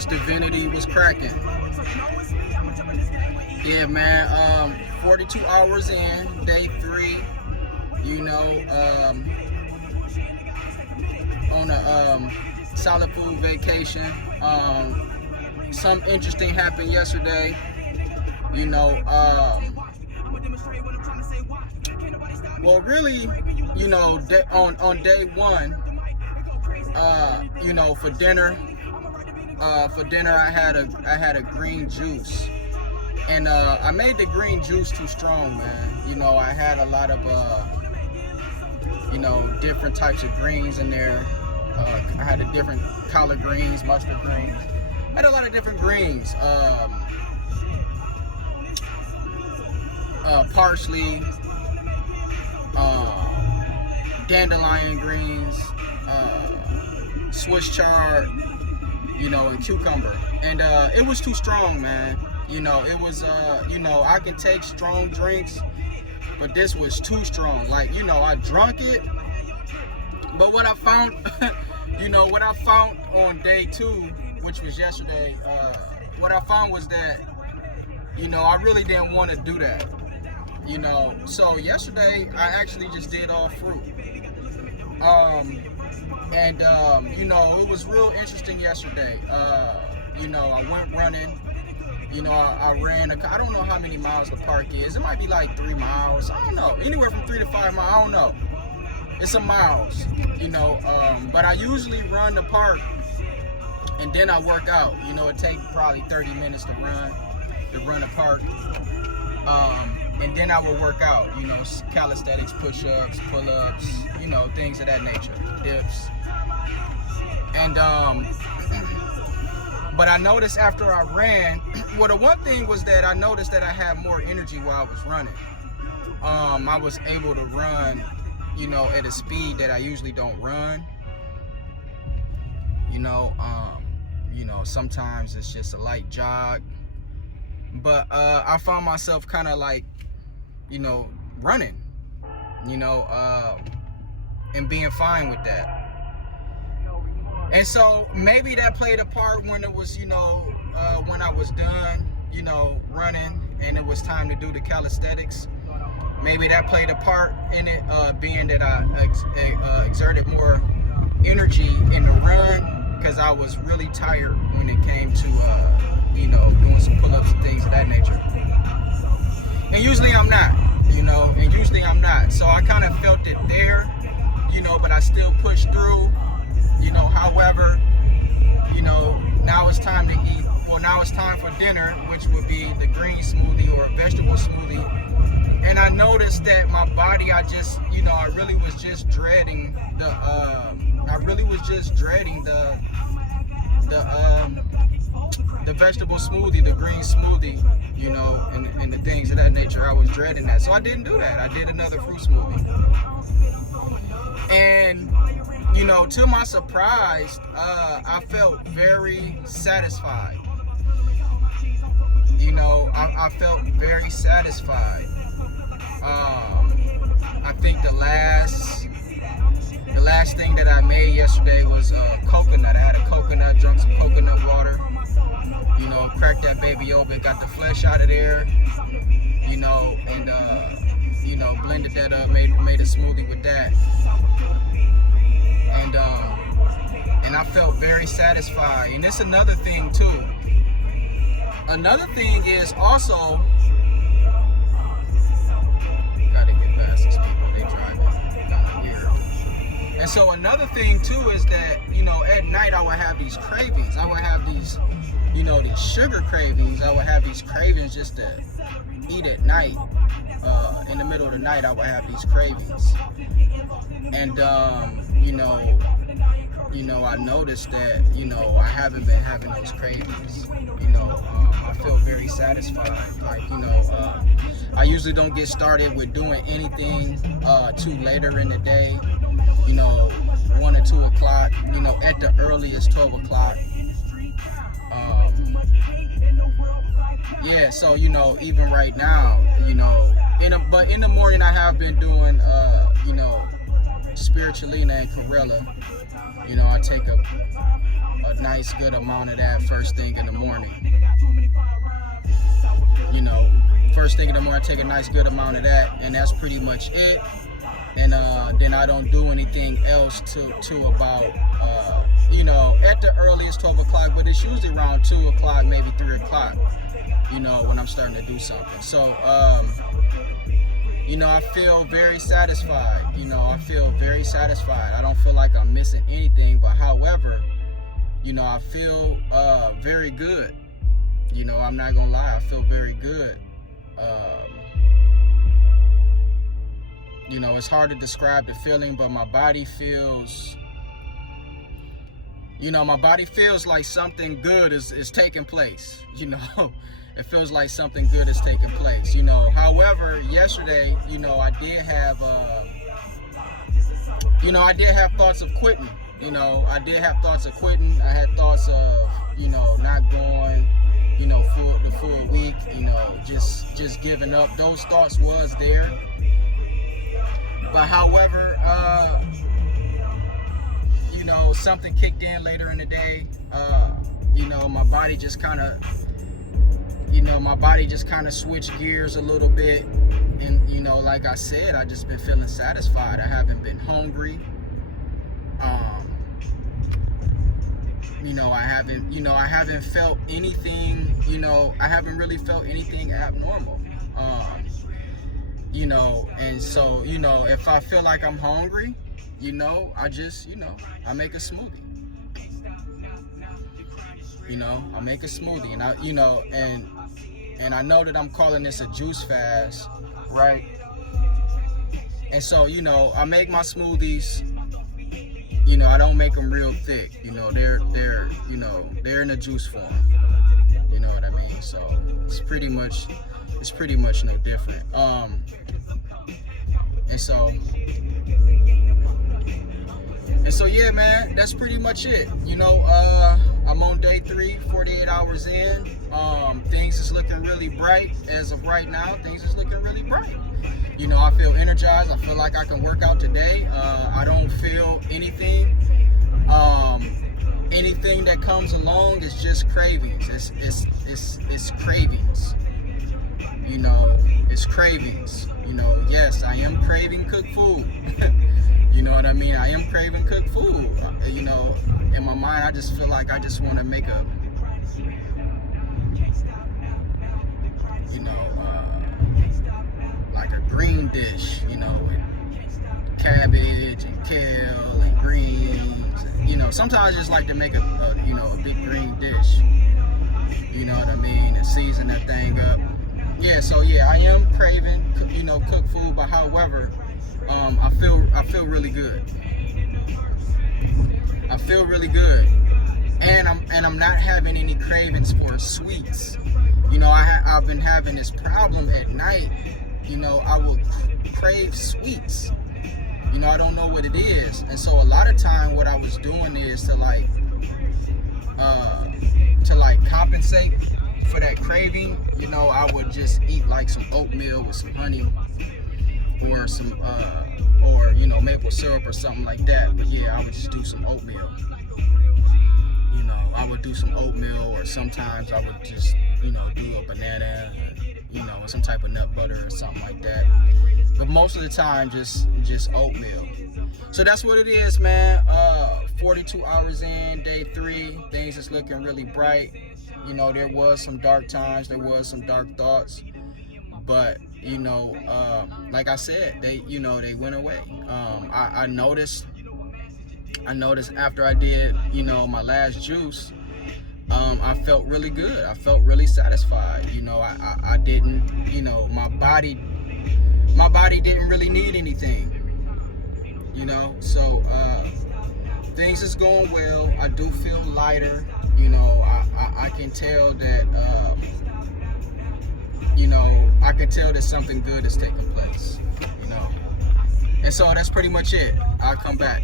Peace Divinity was cracking. Yeah, man. 42 hours in, day 3. You know, on a solid food vacation. Some interesting happened yesterday. You know, well, really, you know, on day 1, you know, for dinner I had a green juice, and I made the green juice too strong, man. You know, I had a lot of you know, different types of greens in there. I had a different collard greens, mustard greens. I had a lot of different greens. Parsley, dandelion greens, Swiss chard, you know, and cucumber. And it was too strong, man. You know, it was, you know, I can take strong drinks, but this was too strong. Like, you know, I drunk it, but what I found, you know, what I found on day 2, which was yesterday, what I found was that, you know, I really didn't want to do that. You know, so yesterday I actually just did all fruit. You know, it was real interesting yesterday. You know, I went running. You know, I ran, I don't know how many miles the park is. It might be like 3 miles. I don't know. Anywhere from 3 to 5 miles. I don't know. It's some miles, you know. But I usually run the park and then I work out. You know, it takes probably 30 minutes to run the park. And then I will work out, you know, calisthenics, push-ups, pull-ups, you know, things of that nature, dips. And, but I noticed after I ran, well, the one thing was that I noticed that I had more energy while I was running. I was able to run, you know, at a speed that I usually don't run. You know, sometimes it's just a light jog. But I found myself kind of like, you know, running, you know, and being fine with that. And so maybe that played a part when it was, you know, when I was done, you know, running and it was time to do the calisthenics. Maybe that played a part in it, being that I exerted more energy in the run, because I was really tired when it came to, you know, doing some pull-ups and things of that nature. And usually I'm not, you know, So I kind of felt it there, you know, but I still pushed through, you know. However, you know, now it's time to eat. Well, now it's time for dinner, which would be the green smoothie or a vegetable smoothie. And I noticed that my body, I really was just dreading the vegetable smoothie, the green smoothie, you know, and the things of that nature. I was dreading that. So I didn't do that. I did another fruit smoothie. And, you know, to my surprise, I felt very satisfied. You know, I felt very satisfied. I think the last thing that I made yesterday was coconut. I had a coconut, drunk some coconut water, you know, cracked that baby open, got the flesh out of there, you know, and you know, blended that up, made a smoothie with that, and I felt very satisfied. And it's another thing too. Another thing is also, gotta get past these people, they driving kind of weird. And so another thing too is that, you know, at night I would have these cravings. I would have these, you know, these sugar cravings. I would have these cravings just to eat at night. In the middle of the night, I would have these cravings. And, you know, I noticed that, you know, I haven't been having those cravings. You know, I feel very satisfied. Like, you know, I usually don't get started with doing anything too later in the day. You know, 1 or 2 o'clock, you know, at the earliest 12 o'clock. Yeah, so, you know, even right now, you know, but in the morning I have been doing, you know, spirulina and chlorella, You know, I take a nice good amount of that first thing in the morning. You know, first thing in the morning, I take a nice good amount of that, and that's pretty much it. And then I don't do anything else till about, you know, at the earliest 12 o'clock, but it's usually around 2 o'clock, maybe 3 o'clock, you know, when I'm starting to do something. So, you know, I feel very satisfied. You know, I feel very satisfied. I don't feel like I'm missing anything, but however, you know, I feel very good. You know, I'm not gonna lie, I feel very good. You know, it's hard to describe the feeling, but my body feels, you know, my body feels like something good is taking place. You know, it feels like something good is taking place. You know, however, yesterday, you know, I did have thoughts of quitting. You know, I did have thoughts of quitting. I had thoughts of, you know, not going, you know, for the full week. You know, just giving up. Those thoughts was there. But however, you know, something kicked in later in the day. You know, my body just kind of switched gears a little bit. And, you know, like I said, I just been feeling satisfied. I haven't been hungry. You know, I haven't felt anything, you know, I haven't really felt anything abnormal. You know, and so, you know, if I feel like I'm hungry, you know, I just, you know, I make a smoothie. You know, I make a smoothie, and I, you know, and I know that I'm calling this a juice fast, right? And so, you know, I make my smoothies. You know, I don't make them real thick. You know, they're in a juice form. You know what I mean? So it's pretty much no different. And so yeah, man, that's pretty much it. You know, I'm on day 3, 48 hours in. Things is looking really bright as of right now. Things is looking really bright. You know, I feel energized. I feel like I can work out today. I don't feel anything. Anything that comes along is just cravings. It's cravings. You know, it's cravings. You know, yes, I am craving cooked food. You know what I mean? I am craving cooked food. You know, in my mind, I just feel like I just want to make a, you know, like a green dish, you know, with cabbage and kale and greens. You know, sometimes I just like to make a big green dish. You know what I mean? And season that thing up. Yeah, so yeah, I am craving, you know, cooked food, but however, I feel really good. I feel really good, and I'm not having any cravings for sweets. You know, I've been having this problem at night. You know, I will crave sweets. You know, I don't know what it is, and so a lot of time, what I was doing is to compensate for that craving. You know, I would just eat like some oatmeal with some honey, or some or you know, maple syrup or something like that. But yeah, I would just do some oatmeal. You know, I would do some oatmeal, or sometimes I would just, you know, do a banana, you know, some type of nut butter or something like that. But most of the time, just oatmeal. So that's what it is, man. 42 hours in, day 3, things is looking really bright. You know, there was some dark times, there was some dark thoughts, but you know, like I said, they went away. I noticed after I did, you know, my last juice, I felt really good. I felt really satisfied. You know, I didn't, you know, my body didn't really need anything. You know, so things is going well. I do feel lighter. You know, I can tell that, you know, I can tell that something good is taking place, you know. And so that's pretty much it. I'll come back.